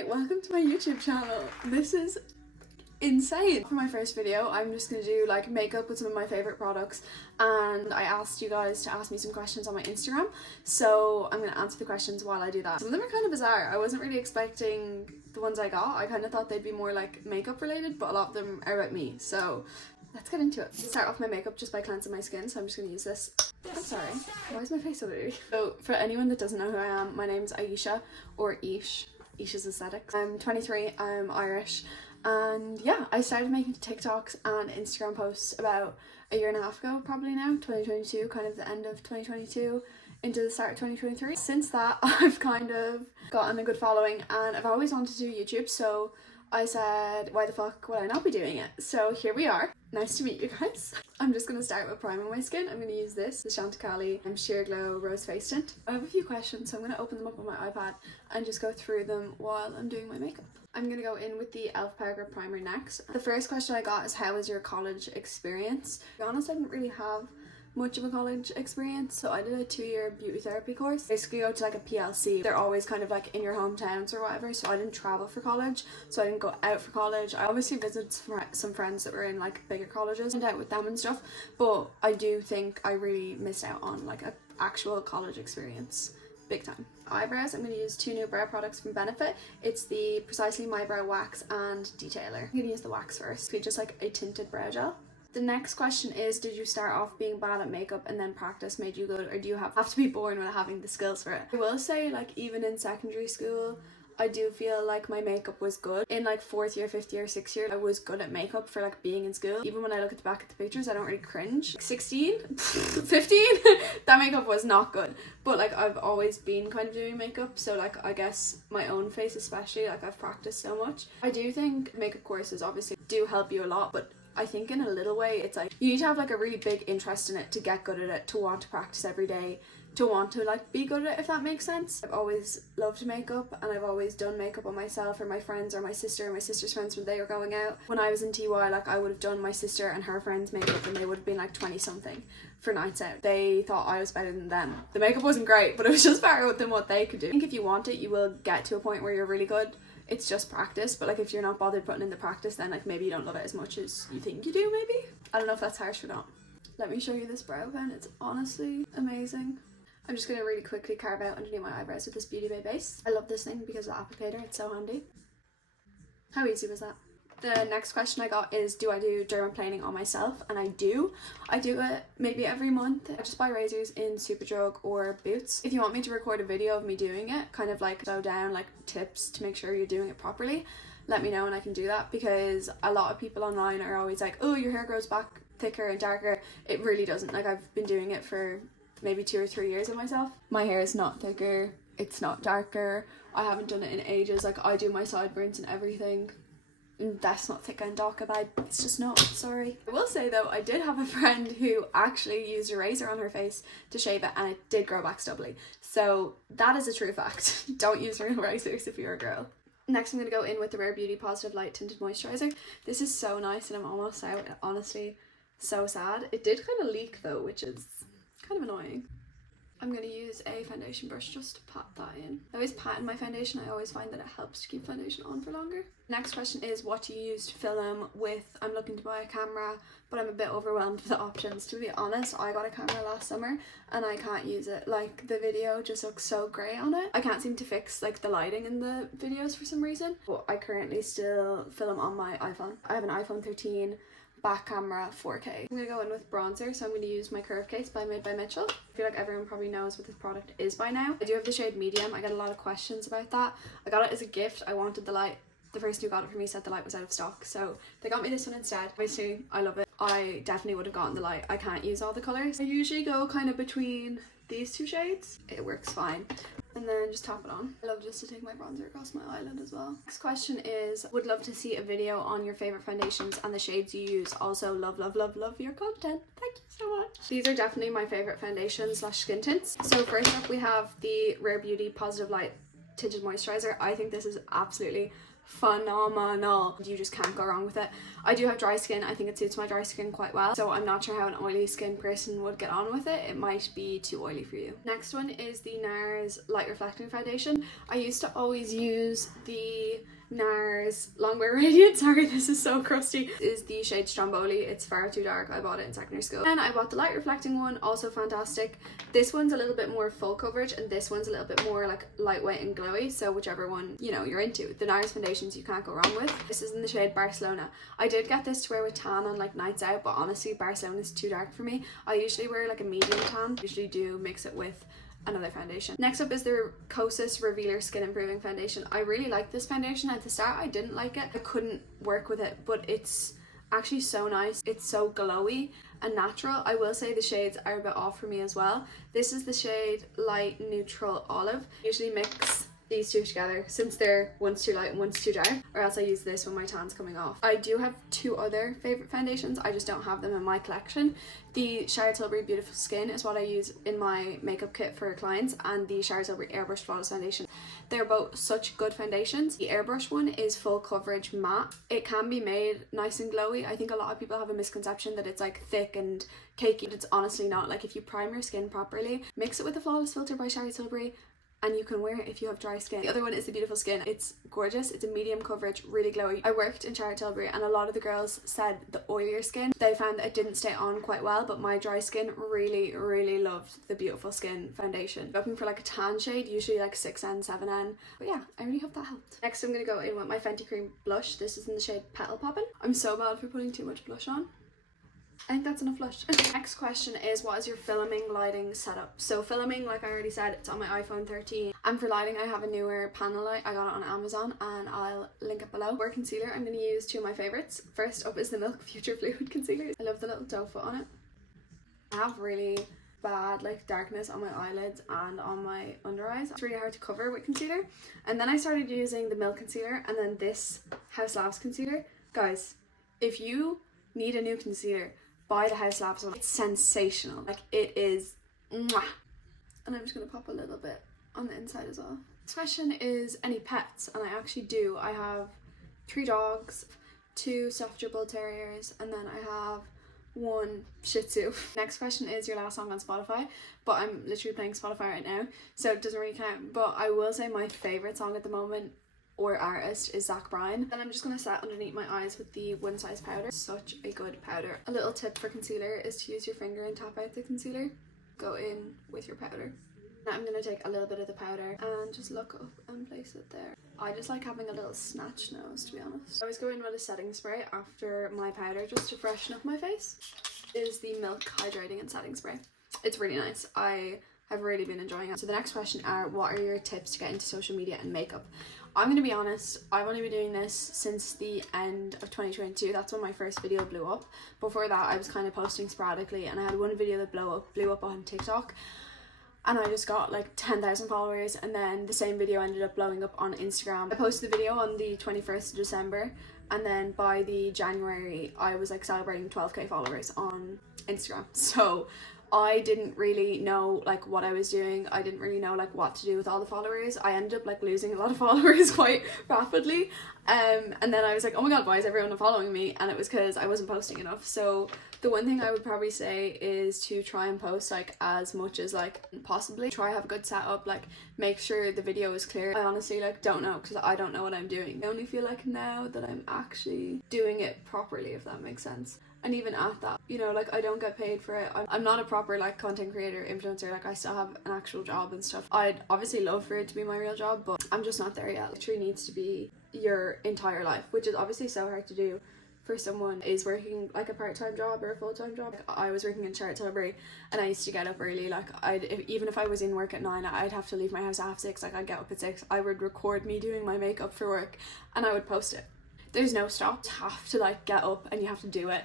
Hi, welcome to my YouTube channel. This is insane. For my first video, I'm just gonna do like makeup with some of my favorite products, and I asked you guys to ask me some questions on my Instagram, so I'm gonna answer the questions while I do that. Some of them are kind of bizarre. I wasn't really expecting the ones I got. I kind of thought they'd be more like makeup related, but a lot of them are about me, so let's get into it. Start off my makeup just by cleansing my skin, so I'm just gonna use this. I'm sorry, why is my face so dirty? So for anyone that doesn't know who I am, my name's Aisha, or Ish. Ish's Aesthetics. I'm 23, I'm Irish, and yeah, I started making TikToks and Instagram posts about a year and a half ago, probably now, 2022, kind of the end of 2022 into the start of 2023. Since that, I've kind of gotten a good following, and I've always wanted to do YouTube, so I said, why the fuck would I not be doing it? So here we are. Nice to meet you guys. I'm just going to start with priming my skin. I'm going to use this, the Chanticleer Sheer Glow Rose Face Tint. I have a few questions, so I'm going to open them up on my iPad and just go through them while I'm doing my makeup. I'm going to go in with the e.l.f. Paragraph Primer next. The first question I got is, how was your college experience? To be honest, I didn't really have much of a college experience, so I did a 2-year beauty therapy course. Basically go to like a PLC. They're always kind of like in your hometowns or whatever, so I didn't travel for college, so I didn't go out for college. I obviously visited some friends that were in like bigger colleges and out with them and stuff, but I do think I really missed out on like an actual college experience. Big time. Eyebrows, I'm going to use 2 new brow products from Benefit. It's the Precisely My Brow Wax and Detailer. I'm going to use the wax first. It's just like a tinted brow gel. The next question is, did you start off being bad at makeup and then practice made you good, or do you have to be born with having the skills for it? I will say, like, even in secondary school, I do feel like my makeup was good. In like 4th year, 5th year, 6th year, I was good at makeup for like being in school. Even when I look at the back of the pictures, I don't really cringe. 16? 15? That makeup was not good. But like I've always been kind of doing makeup, so like I guess my own face especially, like I've practiced so much. I do think makeup courses obviously do help you a lot, but I think in a little way it's like you need to have like a really big interest in it to get good at it, to want to practice every day, to want to like be good at it, if that makes sense. I've always loved makeup, and I've always done makeup on myself or my friends or my sister and my sister's friends when they were going out. When I was in TY, like I would have done my sister and her friends' makeup, and they would have been like 20 something for nights out. They thought I was better than them. The makeup wasn't great, but it was just better than what they could do. I think if you want it, you will get to a point where you're really good. It's just practice, but like if you're not bothered putting in the practice, then like maybe you don't love it as much as you think you do. Maybe, I don't know if that's harsh or not. Let me show you this brow pen. It's honestly amazing. I'm just going to really quickly carve out underneath my eyebrows with this Beauty Bay base. I love this thing because of the applicator, it's so handy. How easy was that? The next question I got is, do I do dermaplaning on myself? And I do. I do it maybe every month. I just buy razors in Superdrug or Boots. If you want me to record a video of me doing it, kind of like slow down like tips to make sure you're doing it properly, let me know and I can do that, because a lot of people online are always like, oh, your hair grows back thicker and darker. It really doesn't. Like I've been doing it for maybe 2 or 3 years of myself. My hair is not thicker, it's not darker. I haven't done it in ages. Like I do my sideburns and everything. That's not thick and dark about. It's just not. Sorry. I will say though, I did have a friend who actually used a razor on her face to shave it, and it did grow back stubbly. So that is a true fact. Don't use real razors if you're a girl. Next, I'm going to go in with the Rare Beauty Positive Light Tinted Moisturizer. This is so nice, and I'm almost out. Honestly, so sad. It did kind of leak though, which is kind of annoying. I'm going to use a foundation brush just to pat that in. I always pat in my foundation. I always find that it helps to keep foundation on for longer. Next question is, what do you use to film with? I'm looking to buy a camera, but I'm a bit overwhelmed with the options. To be honest, I got a camera last summer and I can't use it. Like the video just looks so grey on it. I can't seem to fix like the lighting in the videos for some reason. But I currently still film on my iPhone. I have an iPhone 13. Back camera 4K. I'm going to go in with bronzer, so I'm going to use my Curve Case by Made by Mitchell. I feel like everyone probably knows what this product is by now. I do have the shade medium. I get a lot of questions about that. I got it as a gift. I wanted the light. The person who got it for me said the light was out of stock, so they got me this one instead. Obviously, I love it. I definitely would have gotten the light. I can't use all the colours. I usually go kind of between these 2 shades. It works fine. And then just tap it on. I love just to take my bronzer across my eyelid as well. Next question is, would love to see a video on your favourite foundations and the shades you use. Also love your content. Thank you so much. These are definitely my favourite foundations slash skin tints. So first up we have the Rare Beauty Positive Light Tinted Moisturiser. I think this is absolutely phenomenal. You just can't go wrong with it. I do have dry skin. I think it suits my dry skin quite well, so I'm not sure how an oily skin person would get on with it. It might be too oily for you. Next one is the NARS Light Reflecting Foundation. I used to always use the NARS Longwear Radiant. Sorry, this is so crusty. This is the shade Stromboli. It's far too dark. I bought it in secondary school. And I bought the light reflecting one, also fantastic. This one's a little bit more full coverage and this one's a little bit more like lightweight and glowy, so whichever one, you know, you're into. The NARS foundations you can't go wrong with. This is in the shade Barcelona. I did get this to wear with tan on like nights out, but honestly Barcelona is too dark for me. I usually wear like a medium tan. I usually do mix it with another foundation. Next up is the Kosas Revealer Skin Improving Foundation. I really like this foundation. At the start I didn't like it. I couldn't work with it, but it's actually so nice. It's so glowy and natural. I will say the shades are a bit off for me as well. This is the shade Light Neutral Olive. I usually mix these two together since they're one's too light and one's too dark, or else I use this when my tan's coming off. I do have two other favourite foundations, I just don't have them in my collection. The Charlotte Tilbury Beautiful Skin is what I use in my makeup kit for clients, and the Charlotte Tilbury Airbrush Flawless Foundation. They're both such good foundations. The airbrush one is full coverage matte. It can be made nice and glowy. I think a lot of people have a misconception that it's like thick and cakey, but it's honestly not. Like if you prime your skin properly, mix it with the Flawless Filter by Charlotte Tilbury, and you can wear it if you have dry skin. The other one is the Beautiful Skin. It's gorgeous. It's a medium coverage, really glowy. I worked in Charlotte Tilbury and a lot of the girls said the oilier skin, they found that it didn't stay on quite well, but my dry skin really loved the Beautiful Skin foundation. Looking for like a tan shade, usually like 6N, 7N. But yeah, I really hope that helped. Next I'm gonna go in with my Fenty Cream blush. This is in the shade Petal Poppin'. I'm so bad for putting too much blush on. I think that's enough blush. Next question is, what is your filming lighting setup? So filming, like I already said, it's on my iPhone 13. And for lighting, I have a newer panel light. I got it on Amazon and I'll link it below. For concealer, I'm going to use two of my favourites. First up is the Milk Future Fluid Concealer. I love the little doe foot on it. I have really bad like darkness on my eyelids and on my under eyes. It's really hard to cover with concealer. And then I started using the Milk Concealer and then this House Labs concealer. Guys, if you need a new concealer, buy the House Labs one. It's sensational. Like it is mwah. And I'm just going to pop a little bit on the inside as well. This question is any pets, and I actually do. I have 3 dogs, 2 Staffordshire Bull Terriers, and then I have 1 Shih Tzu. Next question is your last song on Spotify, but I'm literally playing Spotify right now, so it doesn't really count. But I will say my favourite song at the moment or artist is Zach Bryan. Then I'm just going to set underneath my eyes with the One Size powder. Such a good powder. A little tip for concealer is to use your finger and tap out the concealer. Go in with your powder. Now I'm going to take a little bit of the powder and just look up and place it there. I just like having a little snatch nose, to be honest. I always go in with a setting spray after my powder just to freshen up my face. Is the Milk Hydrating and Setting Spray. It's really nice. I have really been enjoying it. So the next question are, what are your tips to get into social media and makeup? I'm going to be honest, I've only been doing this since the end of 2022. That's when my first video blew up. Before that, I was kind of posting sporadically, and I had one video that blew up on TikTok, and I just got like 10,000 followers, and then the same video ended up blowing up on Instagram. I posted the video on the 21st of December, and then by the January, I was like celebrating 12k followers on Instagram. So I didn't really know like what I was doing. I didn't really know like what to do with all the followers. I ended up like losing a lot of followers quite rapidly. And then I was like, oh my god, why is everyone following me? And it was because I wasn't posting enough. So the one thing I would probably say is to try and post like as much as like possibly. Try have a good setup, like make sure the video is clear. I honestly like don't know, because I don't know what I'm doing. I only feel like now that I'm actually doing it properly, if that makes sense. And even at that, you know, like I don't get paid for it. I'm not a proper like content creator, influencer. Like I still have an actual job and stuff. I'd obviously love for it to be my real job, but I'm just not there yet. It literally needs to be your entire life, which is obviously so hard to do for someone is working like a part-time job or a full-time job. Like, I was working in Charlotte Tilbury and I used to get up early. Like even if I was in work at 9, I'd have to leave my house at 6. Like I'd get up at 6. I would record me doing my makeup for work and I would post it. There's no stop. You have to like get up and you have to do it.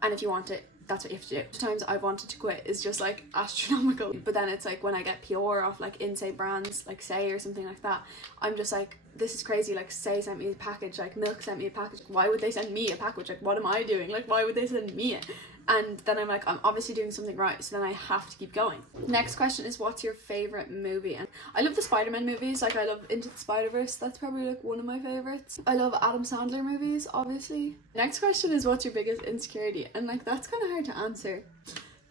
And if you want it, that's what you have to do. The times I've wanted to quit is just like astronomical. But then it's like when I get PR off like Insay brands, like Say or something like that, I'm just like, this is crazy. Like Say sent me a package, like Milk sent me a package. Why would they send me a package? Like what am I doing? Like why would they send me it? And then I'm like, I'm obviously doing something right, so then I have to keep going. Next question is, what's your favourite movie? And I love the Spider-Man movies. Like I love Into the Spider-Verse. That's probably like one of my favourites. I love Adam Sandler movies, obviously. Next question is, what's your biggest insecurity? And like that's kind of hard to answer,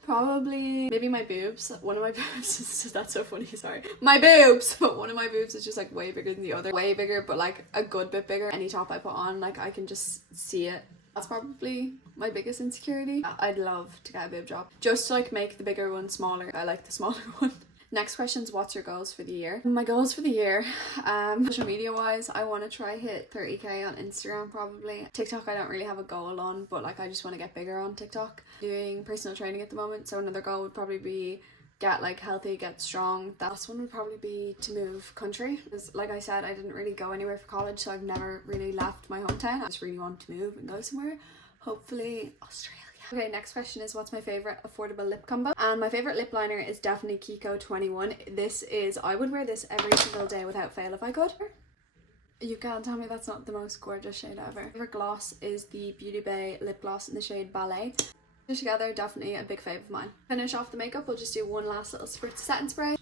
Probably maybe my boobs. One of my boobs is, that's so funny, sorry. My boobs! But one of my boobs is just like way bigger than the other. Way bigger, but like a good bit bigger. Any top I put on, like I can just see it. That's probably my biggest insecurity. I'd love to get a boob job. Just to like make the bigger one smaller. I like the smaller one. Next question is, what's your goals for the year? My goals for the year, social media wise, I want to try hit 30k on Instagram probably. TikTok I don't really have a goal on, but like I just want to get bigger on TikTok. Doing personal training at the moment, so another goal would probably be get like healthy, get strong. The last one would probably be to move country, because like I said, I didn't really go anywhere for college, so I've never really left my hometown. I just really want to move and go somewhere, hopefully Australia. Okay, next question is, what's my favourite affordable lip combo? And my favourite lip liner is definitely Kiko 21. This is, I would wear this every single day without fail if I could. You can't tell me that's not the most gorgeous shade ever. My favourite gloss is the Beauty Bay lip gloss in the shade Ballet. Together, definitely a big fave of mine. Finish off the makeup, we'll just do one last little spritz of setting spray.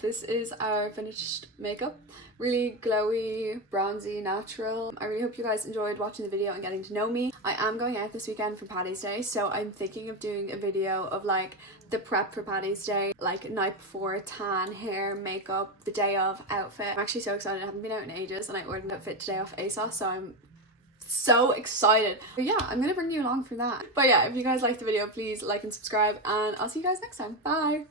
This is our finished makeup. Really glowy, bronzy, natural. I really hope you guys enjoyed watching the video and getting to know me. I am going out this weekend for Paddy's Day, so I'm thinking of doing a video of like the prep for Paddy's Day, like night before, tan, hair, makeup, the day of, outfit. I'm actually so excited. I haven't been out in ages and I ordered an outfit today off ASOS, so I'm so excited. But yeah, I'm gonna bring you along for that. But yeah, if you guys liked the video, please like and subscribe, and I'll see you guys next time. Bye!